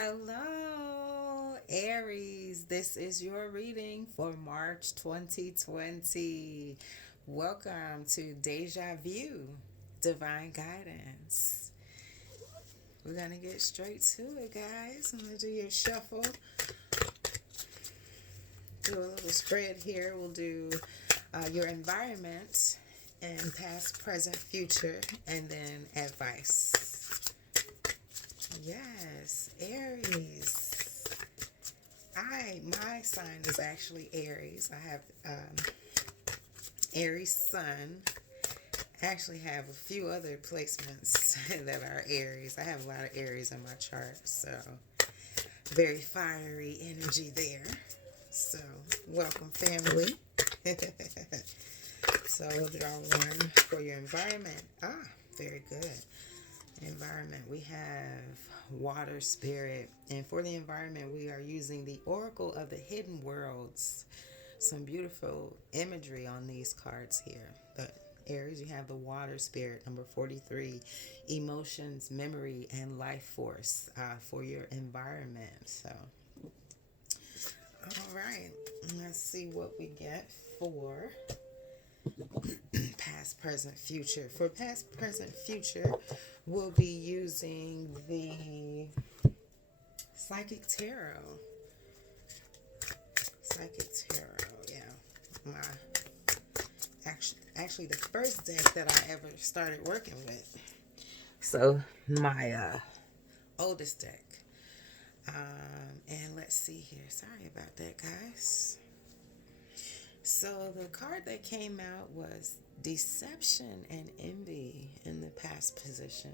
Hello, Aries. This is your reading for March 2020. Welcome to Deja Vu, Divine Guidance. We're going to get straight to it, guys. I'm going to do your shuffle. Do a little spread here. We'll do your environment and past, present, future, and then advice. Yes, Aries. My sign is actually Aries. I have Aries sun. I actually have a few other placements that are Aries. I have a lot of Aries in my chart, so very fiery energy there. So, welcome, family. So, we'll draw one for your environment. Very good. Environment, we have water spirit, and for the environment we are using the Oracle of the Hidden Worlds. Some beautiful imagery on these cards here. But Aries, you have the water spirit, number 43, emotions, memory, and life force for your environment. So all right, let's see what we get for past, present, future. For past, present, future, we'll be using the Psychic Tarot. Psychic Tarot, yeah. Actually the first deck that I ever started working with. So my oldest deck. And let's see here. Sorry about that, guys. So the card that came out was Deception and Envy in the past position.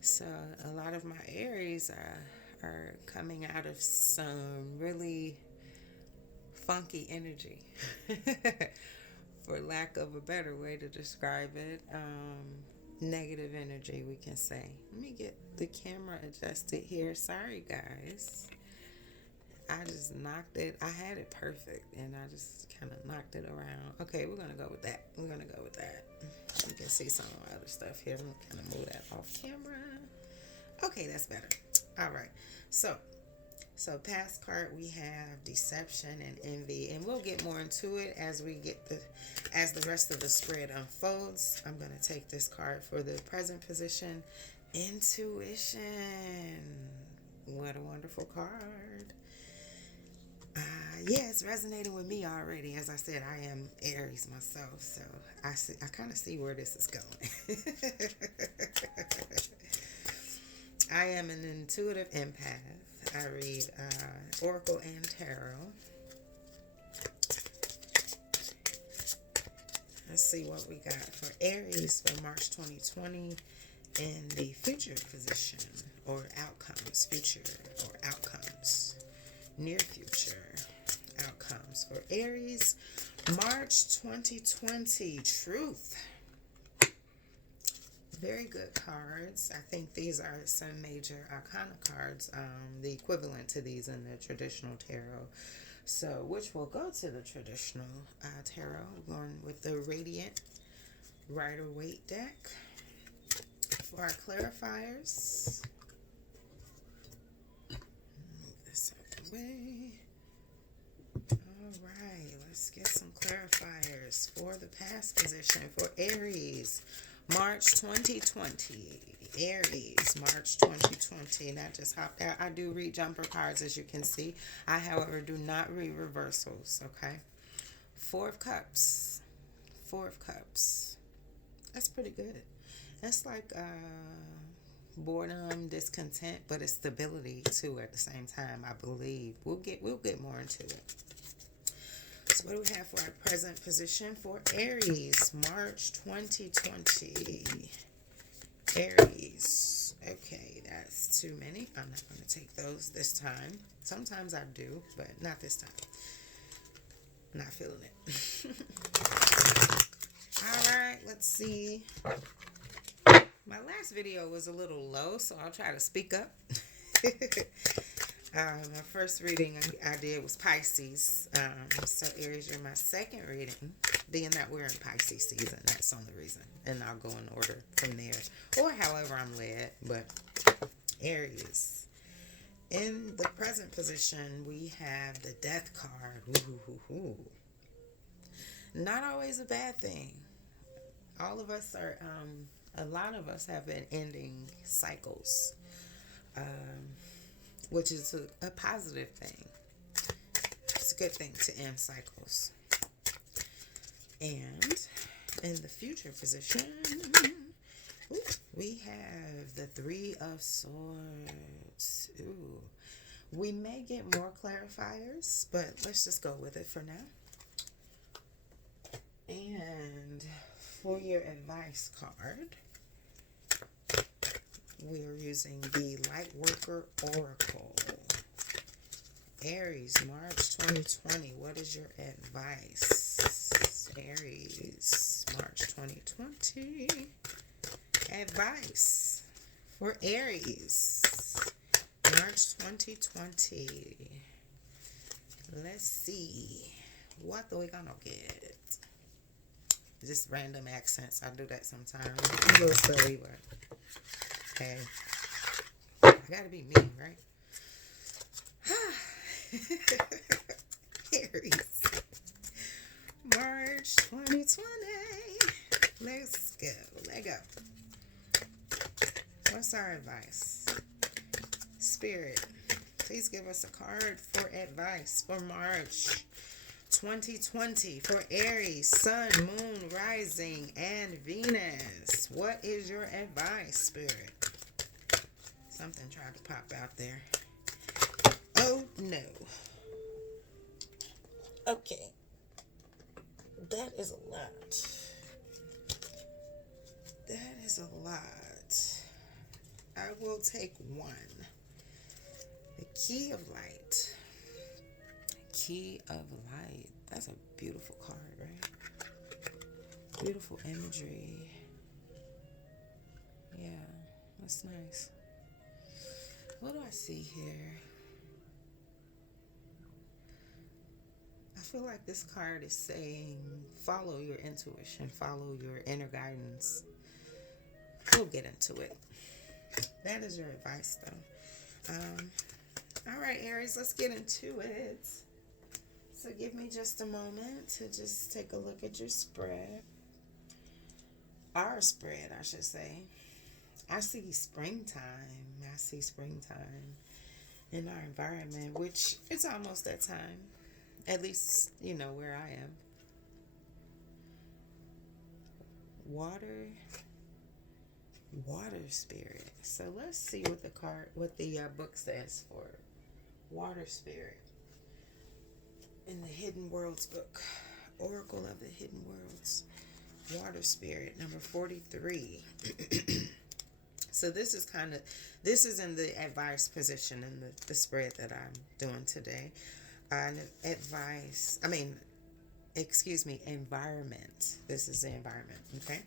So a lot of my Aries are coming out of some really funky energy, for lack of a better way to describe it. Negative energy, we can say. Let me get the camera adjusted here. Sorry, guys. I just knocked it. I had it perfect, and I just kind of knocked it around. Okay, we're going to go with that. You can see some of my other stuff here. I'm going to kind of move that off camera. Okay, that's better. All right. So past card, we have Deception and Envy, and we'll get more into it as the rest of the spread unfolds. I'm going to take this card for the present position, Intuition. What a wonderful card. Yeah, it's resonating with me already. As I said, I am Aries myself, so I kind of see where this is going. I am an intuitive empath. I read Oracle and Tarot. Let's see what we got for Aries for March 2020 in the future position, or outcomes, future or outcomes, near future outcomes for Aries, March 2020. Truth. Very good cards. I think these are some major arcana cards, the equivalent to these in the traditional tarot. So, which will go to the traditional tarot. We're going with the Radiant Rider-Waite deck. For our clarifiers, move this out of the way. Alright, let's get some clarifiers for the past position for Aries, March 2020. Aries, March 2020. And I just hopped out. I do read jumper cards, as you can see. I, however, do not read reversals, okay? Four of Cups. That's pretty good. That's like boredom, discontent, but it's stability too at the same time, I believe. We'll get more into it. So what do we have for our present position for Aries, March 2020? Aries. Okay, that's too many. I'm not going to take those this time. Sometimes I do, but not this time. Not feeling it. All right, let's see. My last video was a little low, so I'll try to speak up. My first reading I did was Pisces. So Aries, you're my second reading. being that we're in Pisces season, that's the only reason. And I'll go in order from there, or however I'm led. But Aries. In the present position, we have the Death card. Ooh. Not always a bad thing. All of us are, a lot of us have been ending cycles, which is a positive thing. It's a good thing to end cycles. And in the future position, we have the Three of Swords. Ooh. We may get more clarifiers, but let's just go with it for now. And for your advice card, we're using the Lightworker Oracle. Aries, March 2020. What is your advice? Aries, March 2020. Advice for Aries, March 2020. Let's see what we're gonna get. Just random accents. I do that sometimes. A little silly, but hey, I gotta be me, right? Aries, March 2020. Let's go. Let go. What's our advice? Spirit, please give us a card for advice for March 2020 for Aries, Sun, Moon, Rising, and Venus. What is your advice, Spirit? Something tried to pop out there. Oh, no. Okay. That is a lot. That is a lot. I will take one. The Key of Light. Key of Light. That's a beautiful card, right? Beautiful imagery. Yeah, that's nice. What do I see here? I feel like this card is saying follow your intuition, follow your inner guidance. We'll get into it. That is your advice, though. All right, Aries, let's get into it. So give me just a moment to just take a look at your spread. Our spread, I should say. I see springtime. I see springtime in our environment, which it's almost that time. At least, you know, where I am. Water spirit. So let's see what the book says for water spirit in the Hidden Worlds book. Oracle of the Hidden Worlds. Water spirit, number 43. So this is in the advice position in the spread that I'm doing today. Environment. This is the environment, okay?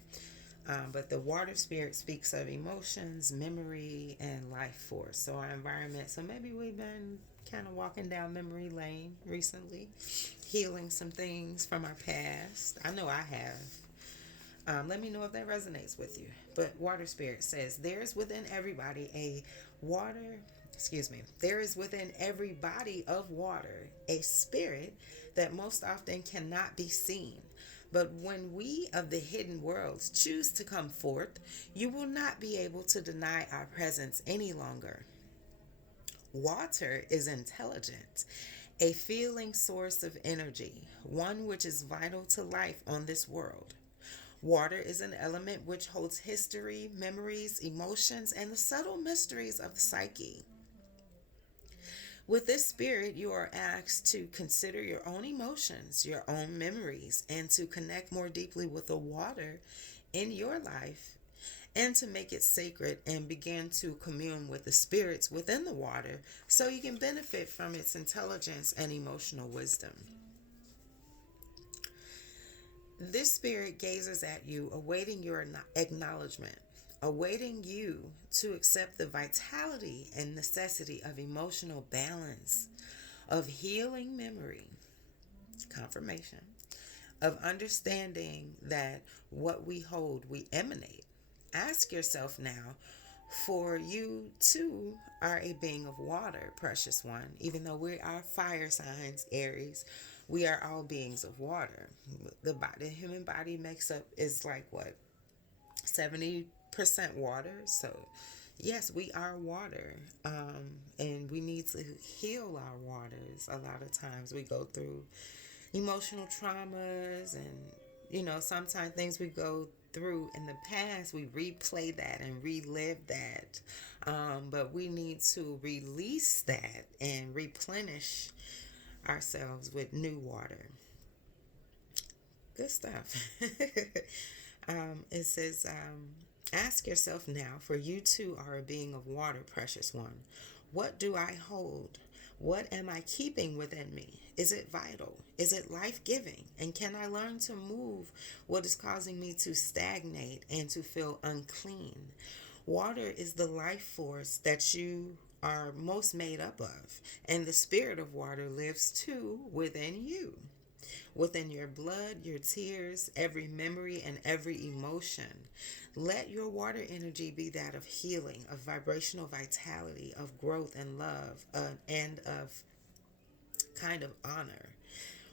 But the water spirit speaks of emotions, memory, and life force. So our environment. So maybe we've been kind of walking down memory lane recently, healing some things from our past. I know I have. Let me know if that resonates with you. But water spirit says there is within every body of water a spirit that most often cannot be seen. But when we of the hidden worlds choose to come forth, you will not be able to deny our presence any longer. Water is intelligent, a feeling source of energy, one which is vital to life on this world. Water is an element which holds history, memories, emotions, and the subtle mysteries of the psyche. With this spirit, you are asked to consider your own emotions, your own memories, and to connect more deeply with the water in your life, and to make it sacred and begin to commune with the spirits within the water so you can benefit from its intelligence and emotional wisdom. This spirit gazes at you, awaiting your acknowledgement, awaiting you to accept the vitality and necessity of emotional balance, of healing memory, confirmation, of understanding that what we hold, we emanate. Ask yourself now, for you too are a being of water, precious one. Even though we are fire signs, Aries, we are all beings of water. The human body makes up is like what, 70% water. So yes, we are water, and we need to heal our waters. A lot of times we go through emotional traumas, and sometimes things we go through in the past, we replay that and relive that, but we need to release that and replenish ourselves with new water. Good stuff. It says, ask yourself now, for you too are a being of water, precious one. What do I hold? What am I keeping within me? Is it vital? Is it life giving? And can I learn to move what is causing me to stagnate and to feel unclean? Water is the life force that you are most made up of, and the spirit of water lives too within you. Within your blood, your tears, every memory, and every emotion. Let your water energy be that of healing, of vibrational vitality, of growth and love, and of kind of honor.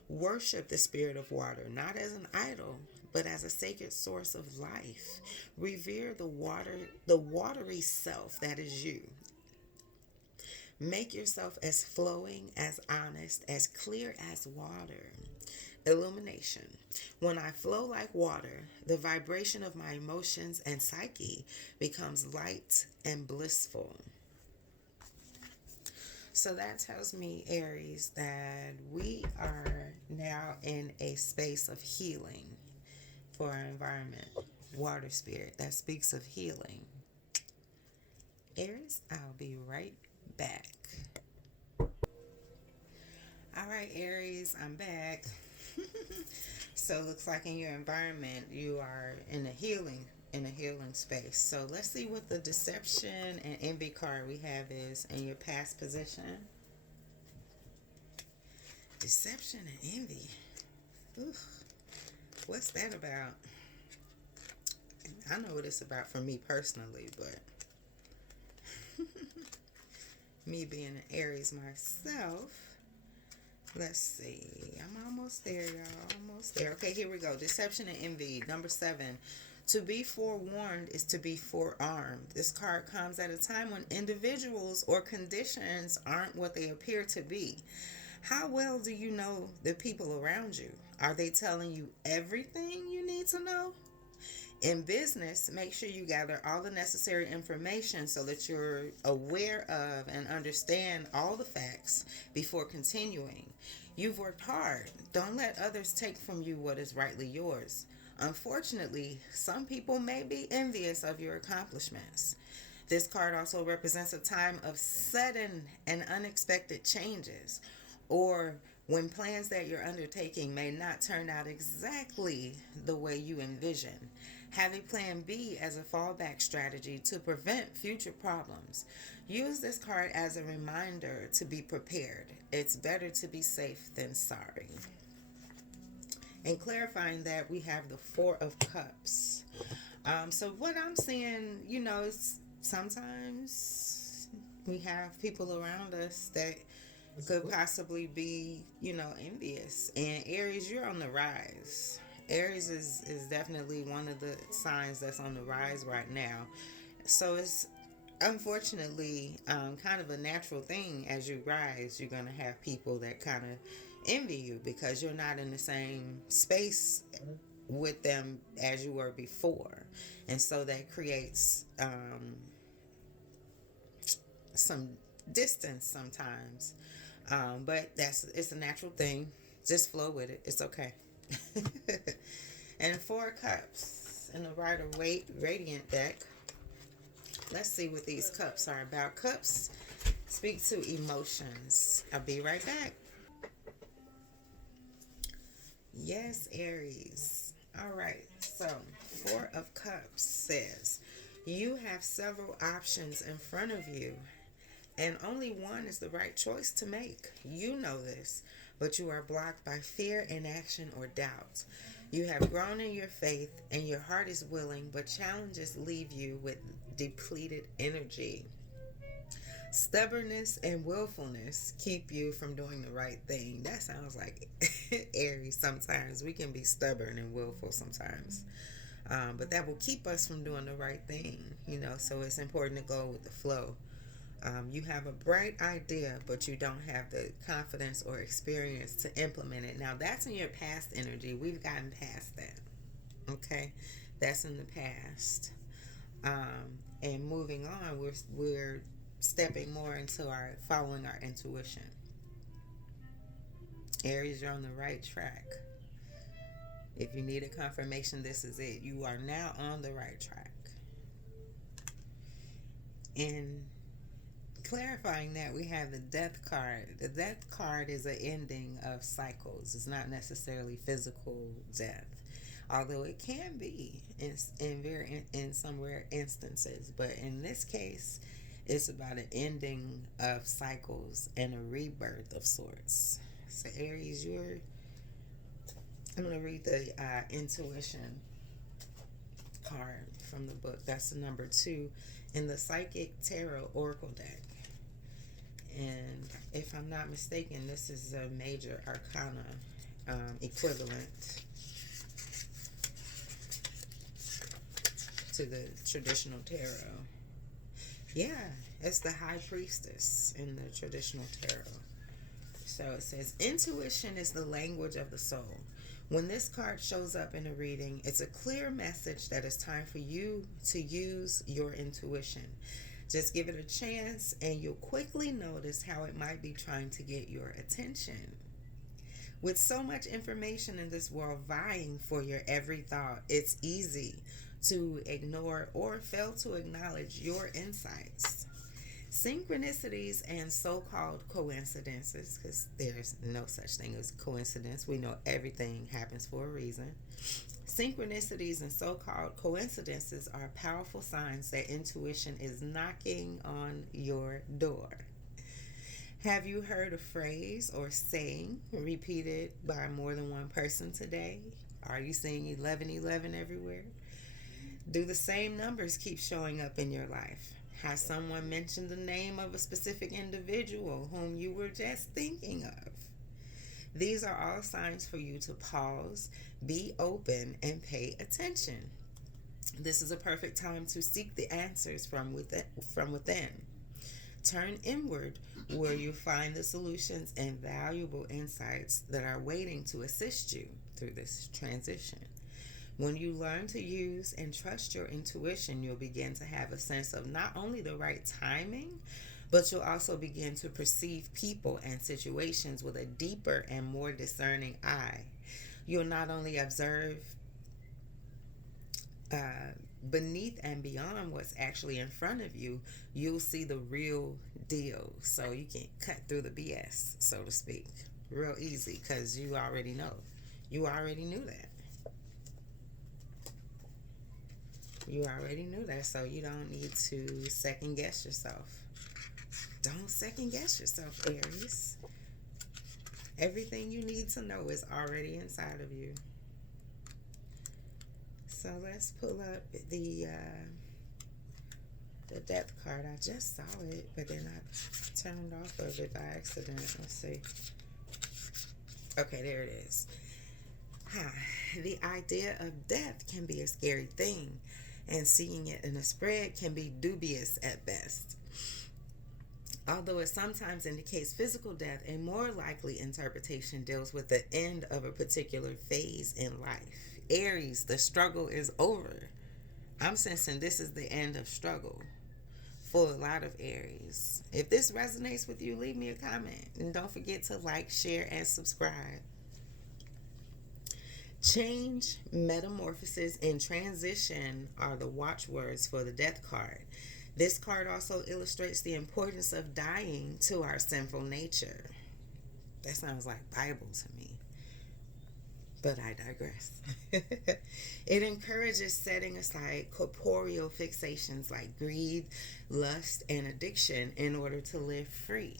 Worship the spirit of water, not as an idol, but as a sacred source of life. Revere the watery self that is you. Make yourself as flowing, as honest, as clear as water. Illumination. When I flow like water, the vibration of my emotions and psyche becomes light and blissful. So that tells me, Aries, that we are now in a space of healing for our environment. Water spirit, that speaks of healing. Aries, I'll be right back. All right, Aries, I'm back. So it looks like in your environment you are in a healing space. So let's see what the deception and envy card we have is in your past position. Deception and envy. Ooh, what's that about? I know what it's about for me personally, but me being an Aries myself. Let's see. I'm almost there, y'all. Almost there. Okay, here we go. Deception and envy. Number 7. To be forewarned is to be forearmed. This card comes at a time when individuals or conditions aren't what they appear to be. How well do you know the people around you? Are they telling you everything you need to know? In business, make sure you gather all the necessary information so that you're aware of and understand all the facts before continuing. You've worked hard. Don't let others take from you what is rightly yours. Unfortunately, some people may be envious of your accomplishments. This card also represents a time of sudden and unexpected changes, or when plans that you're undertaking may not turn out exactly the way you envision. Have a plan B as a fallback strategy to prevent future problems. Use this card as a reminder to be prepared. It's better to be safe than sorry. And clarifying that, we have the Four of Cups. So what I'm seeing, is sometimes we have people around us that could possibly be, envious. And Aries, you're on the rise. Aries is definitely one of the signs that's on the rise right now. So it's unfortunately kind of a natural thing. As you rise, you're going to have people that kind of envy you because you're not in the same space with them as you were before. And so that creates some distance sometimes. But it's a natural thing. Just flow with it. It's okay. And 4 cups in the Rider-Waite Radiant deck. Let's see what these cups are about. Cups speak to emotions. I'll be right back. Yes, Aries. All right. So 4 of Cups says, you have several options in front of you, and only one is the right choice to make. You know this. but you are blocked by fear, inaction, or doubt. You have grown in your faith and your heart is willing, but challenges leave you with depleted energy. Stubbornness and willfulness keep you from doing the right thing. That sounds like Aries sometimes. We can be stubborn and willful sometimes. But that will keep us from doing the right thing, so it's important to go with the flow. You have a bright idea, but you don't have the confidence or experience to implement it. Now, that's in your past energy. We've gotten past that. Okay? That's in the past. And moving on, we're stepping more into following our intuition. Aries, you're on the right track. If you need a confirmation, this is it. You are now on the right track. And clarifying that, we have the death card. The death card is an ending of cycles. It's not necessarily physical death, although it can be in some rare instances. But in this case, it's about an ending of cycles and a rebirth of sorts. So Aries, I'm going to read the intuition card from the book. That's the number 2 in the Psychic Tarot Oracle deck. And if I'm not mistaken, this is a major arcana equivalent to the traditional tarot. Yeah, it's the High Priestess in the traditional tarot. So it says, intuition is the language of the soul. When this card shows up in a reading, it's a clear message that it's time for you to use your intuition. Just give it a chance and you'll quickly notice how it might be trying to get your attention. With so much information in this world vying for your every thought, it's easy to ignore or fail to acknowledge your insights. Synchronicities and so-called coincidences, because there's no such thing as coincidence. We know everything happens for a reason. Synchronicities and so-called coincidences are powerful signs that intuition is knocking on your door. Have you heard a phrase or saying repeated by more than one person today? Are you seeing 1111 everywhere? Do the same numbers keep showing up in your life? Has someone mentioned the name of a specific individual whom you were just thinking of? These are all signs for you to pause, be open, and pay attention. This is a perfect time to seek the answers from within. Turn inward where you find the solutions and valuable insights that are waiting to assist you through this transition. When you learn to use and trust your intuition, you'll begin to have a sense of not only the right timing, but you'll also begin to perceive people and situations with a deeper and more discerning eye. You'll not only observe beneath and beyond what's actually in front of you, you'll see the real deal. So you can cut through the BS, so to speak, real easy, because you already know. You already knew that. You already knew that, so you don't need to second guess yourself. Don't second guess yourself, Aries. Everything you need to know is already inside of you. So let's pull up the death card. I just saw it, but then I turned off of it by accident. Let's see. Okay, there it is. The idea of death can be a scary thing, and seeing it in a spread can be dubious at best. Although it sometimes indicates physical death, a more likely interpretation deals with the end of a particular phase in life. Aries, the struggle is over. I'm sensing this is the end of struggle for a lot of Aries. If this resonates with you, leave me a comment. And don't forget to like, share, and subscribe. Change, metamorphosis, and transition are the watchwords for the death card. This card also illustrates the importance of dying to our sinful nature. That sounds like Bible to me, but I digress. It encourages setting aside corporeal fixations like greed, lust, and addiction in order to live free.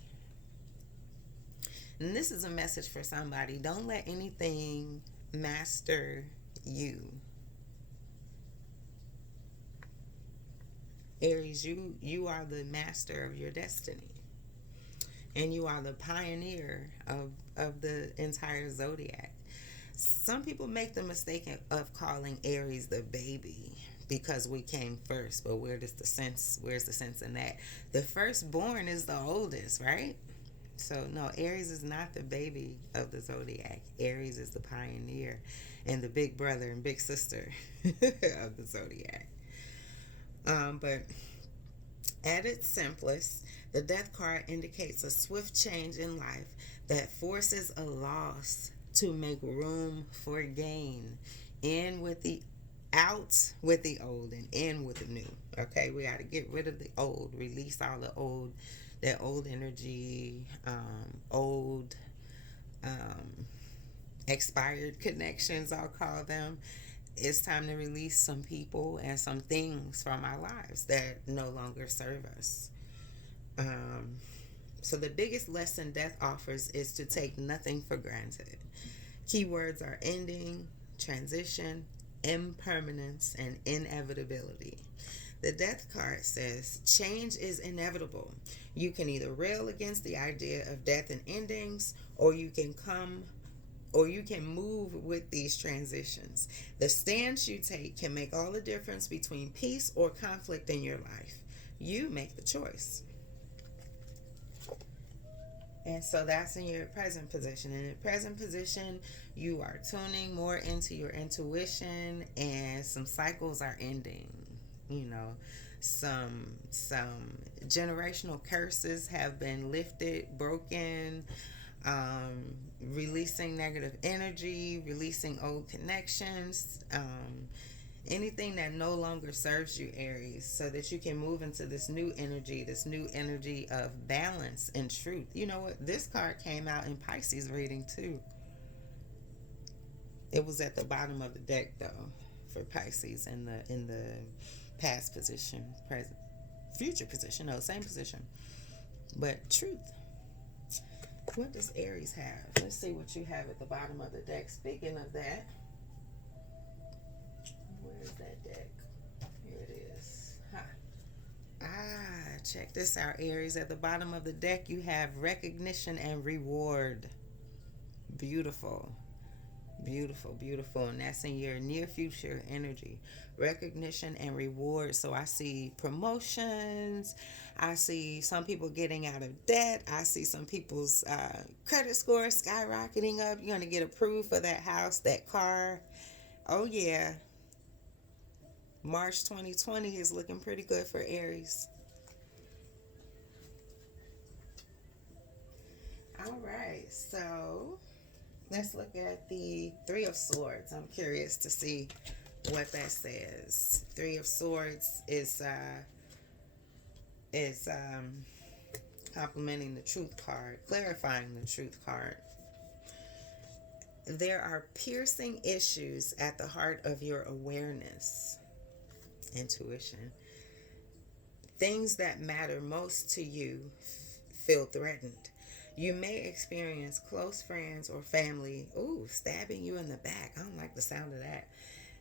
And this is a message for somebody. Don't let anything master you. Aries, you are the master of your destiny. And you are the pioneer of the entire zodiac. Some people make the mistake of calling Aries the baby because we came first, but where's the sense in that? The firstborn is the oldest, right? So no, Aries is not the baby of the zodiac. Aries is the pioneer and the big brother and big sister of the zodiac. But at its simplest, the death card indicates a swift change in life that forces a loss to make room for gain. In with the out with the old and in with the new. Okay, we got to get rid of the old, release all the old, that old energy, old expired connections, I'll call them. It's time to release some people and some things from our lives that no longer serve us. So the biggest lesson death offers is to take nothing for granted. Keywords are ending, transition, impermanence, and inevitability. The death card says change is inevitable. You can either rail against the idea of death and endings, or you can move with these transitions. The stance you take can make all the difference between peace or conflict in your life. You make the choice. And so that's in your present position. In the present position, you are tuning more into your intuition, and some cycles are ending. You know, some generational curses have been lifted, broken, releasing negative energy, releasing old connections, anything that no longer serves you, Aries, so that you can move into this new energy of balance and truth. You know what? This card came out in Pisces reading too. It was at the bottom of the deck though for Pisces in the past position, present, future position, no, same position, but truth. What does Aries have? Let's see what you have at the bottom of the deck. Speaking of that, where's that deck? Here it is. Check this out, Aries. At the bottom of the deck, you have recognition and reward. Beautiful. Beautiful, beautiful. And that's in your near future energy. Recognition and reward. So I see promotions. I see some people getting out of debt. I see some people's credit score skyrocketing up. You're going to get approved for that house, that car. Oh, yeah. March 2020 is looking pretty good for Aries. All right. So let's look at the Three of Swords. I'm curious to see what that says. Three of Swords is complementing the Truth card, clarifying the Truth card. There are piercing issues at the heart of your awareness, intuition. Things that matter most to you feel threatened. You may experience close friends or family, stabbing you in the back. I don't like the sound of that.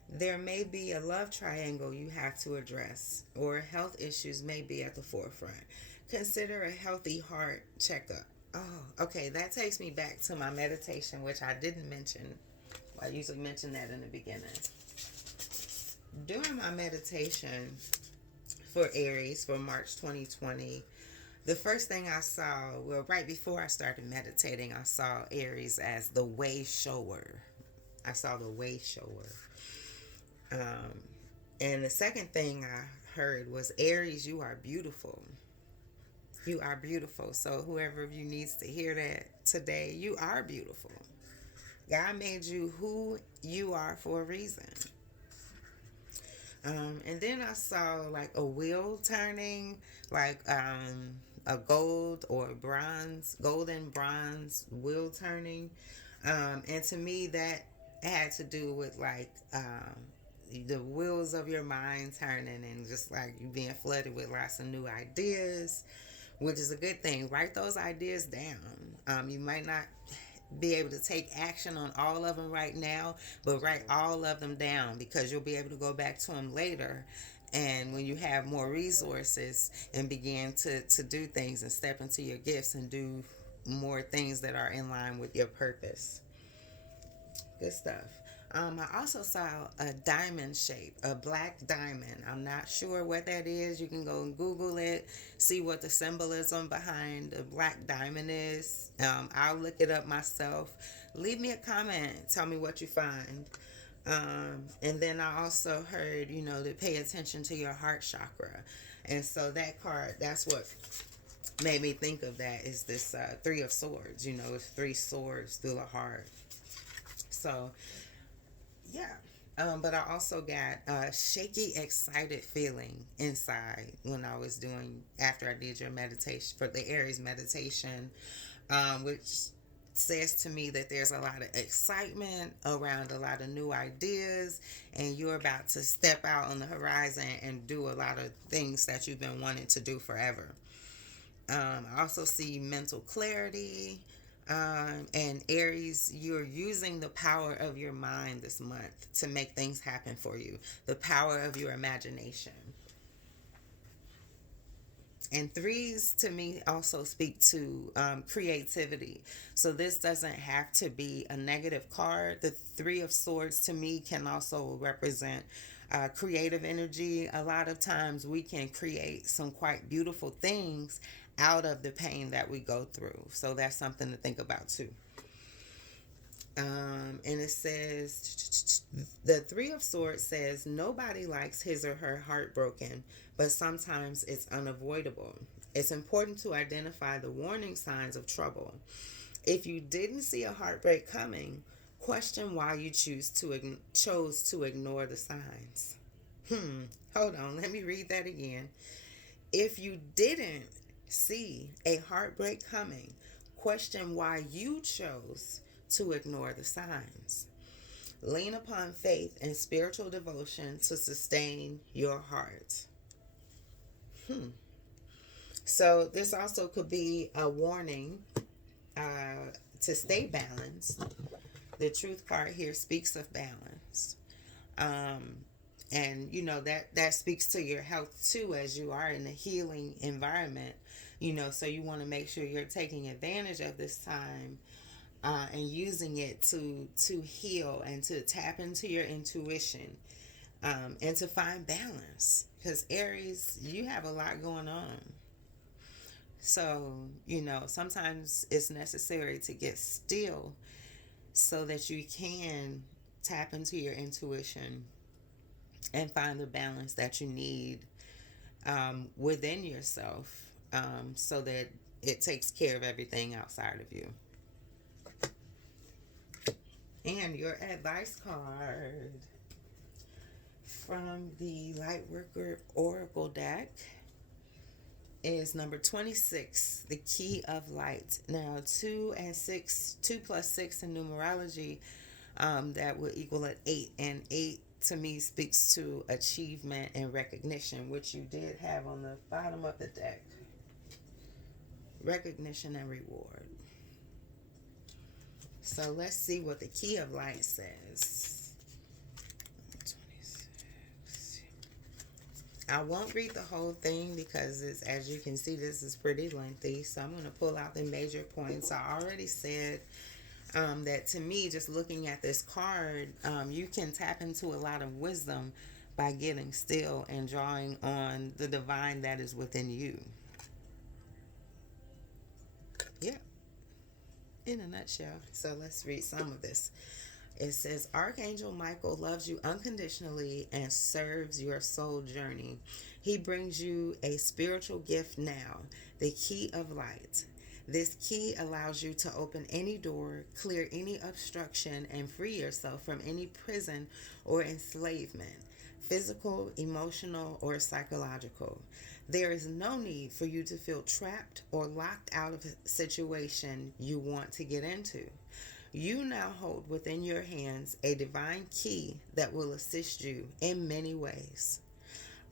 There may be a love triangle you have to address, or health issues may be at the forefront. Consider a healthy heart checkup. Oh, okay, that takes me back to my meditation, which I didn't mention. I usually mention that in the beginning. During my meditation for Aries for March 2020, the first thing I saw, right before I started meditating, I saw Aries as the way shower. I saw the way shower. And the second thing I heard was, Aries, you are beautiful. You are beautiful. So whoever of you needs to hear that today, you are beautiful. God made you who you are for a reason. And then I saw like a wheel turning, like a gold or golden bronze wheel turning. And to me, that had to do with like the wheels of your mind turning, and just like you being flooded with lots of new ideas, which is a good thing. Write those ideas down. You might not be able to take action on all of them right now, but write all of them down because you'll be able to go back to them later. And when you have more resources and begin to do things and step into your gifts and do more things that are in line with your purpose. Good stuff. I also saw a diamond shape, a black diamond. I'm not sure what that is. You can go and Google it, see what the symbolism behind the black diamond is. I'll look it up myself. Leave me a comment. Tell me what you find. And then I also heard, to pay attention to your heart chakra. And so that card, that's what made me think of that, is this Three of Swords. It's three swords through the heart. So, yeah. But I also got a shaky, excited feeling inside after I did your meditation, for the Aries meditation, which says to me that there's a lot of excitement around a lot of new ideas, and you're about to step out on the horizon and do a lot of things that you've been wanting to do forever. I also see mental clarity. And Aries, you're using the power of your mind this month to make things happen for you. The power of your imagination. And threes to me also speak to creativity. So this doesn't have to be a negative card. The Three of Swords to me can also represent creative energy. A lot of times we can create some quite beautiful things out of the pain that we go through. So that's something to think about too. And it says, the Three of Swords says, nobody likes his or her heart broken, but sometimes it's unavoidable. It's important to identify the warning signs of trouble. If you didn't see a heartbreak coming, question why you chose to ignore the signs. Hold on, let me read that again. If you didn't see a heartbreak coming, question why you chose to ignore the signs. Lean upon faith and spiritual devotion to sustain your heart. So this also could be a warning to stay balanced. The Truth card here speaks of balance. And that speaks to your health too, as you are in a healing environment. So you want to make sure you're taking advantage of this time and using it to heal and to tap into your intuition and to find balance. Because Aries, you have a lot going on. So, sometimes it's necessary to get still so that you can tap into your intuition and find the balance that you need within yourself, so that it takes care of everything outside of you. And your advice card from the Lightworker Oracle deck is number 26, the Key of Light. Now, 2 plus 6 in numerology, that would equal an 8. And 8 to me speaks to achievement and recognition, which you did have on the bottom of the deck. Recognition and reward. So let's see what the Key of Light says. 26. I won't read the whole thing because, as you can see, this is pretty lengthy. So I'm going to pull out the major points. I already said that to me, just looking at this card, you can tap into a lot of wisdom by getting still and drawing on the divine that is within you. Yeah. In a nutshell. So let's read some of this. It says, Archangel Michael loves you unconditionally and serves your soul journey. He brings you a spiritual gift now, the Key of Light. This key allows you to open any door, clear any obstruction, and free yourself from any prison or enslavement, physical, emotional, or psychological. There is no need for you to feel trapped or locked out of a situation you want to get into. You now hold within your hands a divine key that will assist you in many ways.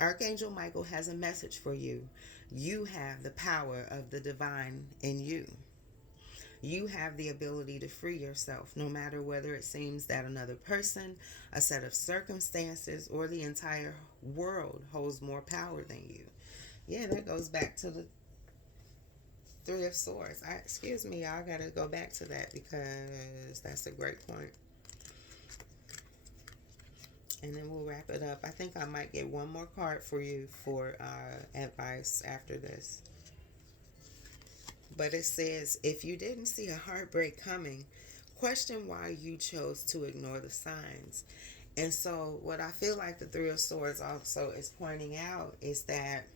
Archangel Michael has a message for you. You have the power of the divine in you. You have the ability to free yourself, no matter whether it seems that another person, a set of circumstances, or the entire world holds more power than you. Yeah, that goes back to the Three of Swords. Excuse me, y'all gotta go back to that because that's a great point. And then we'll wrap it up. I think I might get one more card for you for advice after this. But it says, if you didn't see a heartbreak coming, question why you chose to ignore the signs. And so what I feel like the Three of Swords also is pointing out is that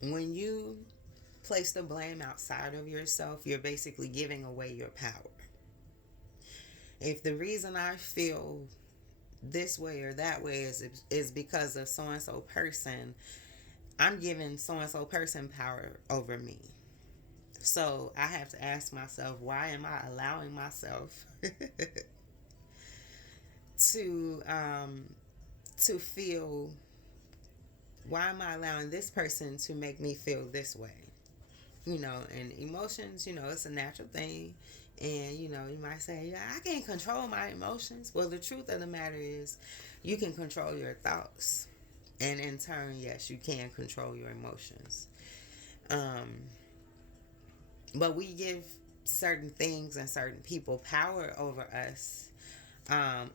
when you place the blame outside of yourself, you're basically giving away your power. If the reason I feel this way or that way is because of so-and-so person, I'm giving so-and-so person power over me. So I have to ask myself, why am I allowing myself to feel, why am I allowing this person to make me feel this way? You know, and emotions, you know, it's a natural thing. And, you know, you might say, yeah, I can't control my emotions. Well, the truth of the matter is you can control your thoughts. And in turn, yes, you can control your emotions. But we give certain things and certain people power over us,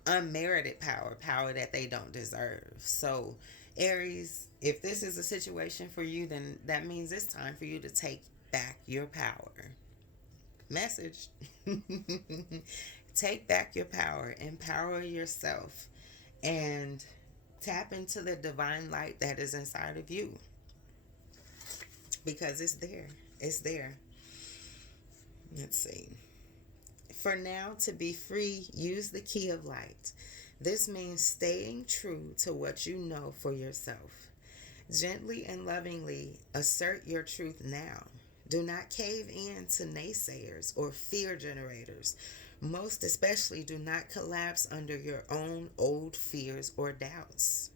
unmerited power that they don't deserve. So, Aries, if this is a situation for you, then that means it's time for you to take back your power. Message. Take back your power. Empower yourself. And tap into the divine light that is inside of you. Because it's there. It's there. Let's see. For now, to be free, use the key of light. This means staying true to what you know for yourself. Gently and lovingly assert your truth now. Do not cave in to naysayers or fear generators. Most especially, do not collapse under your own old fears or doubts.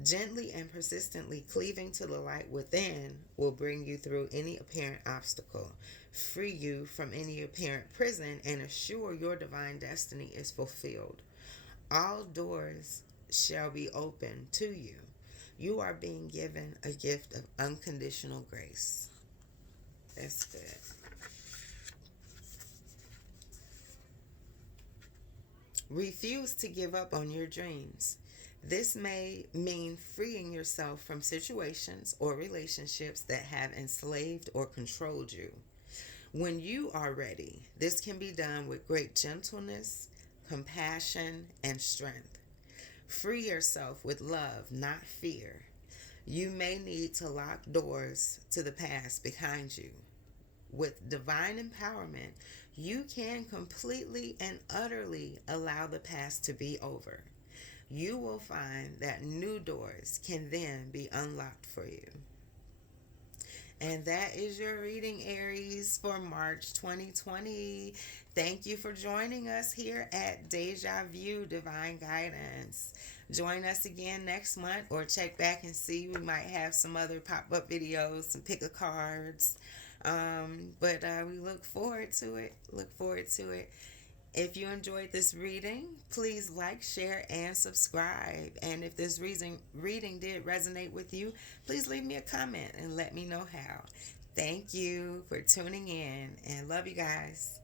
Gently and persistently cleaving to the light within will bring you through any apparent obstacle, free you from any apparent prison, and assure your divine destiny is fulfilled. All doors shall be open to you. You are being given a gift of unconditional grace. That's good. Refuse to give up on your dreams. This may mean freeing yourself from situations or relationships that have enslaved or controlled you. When you are ready, this can be done with great gentleness, compassion, and strength. Free yourself with love, not fear. You may need to lock doors to the past behind you. With divine empowerment, you can completely and utterly allow the past to be over. You will find that new doors can then be unlocked for you. And that is your reading, Aries, for March 2020. Thank you for joining us here at Deja Vu Divine Guidance. Join us again next month, or check back and see. We might have some other pop-up videos, some pick-a-cards. But we look forward to it. If you enjoyed this reading, please like, share, and subscribe. And if this reading did resonate with you, please leave me a comment and let me know how. Thank you for tuning in, and love you guys.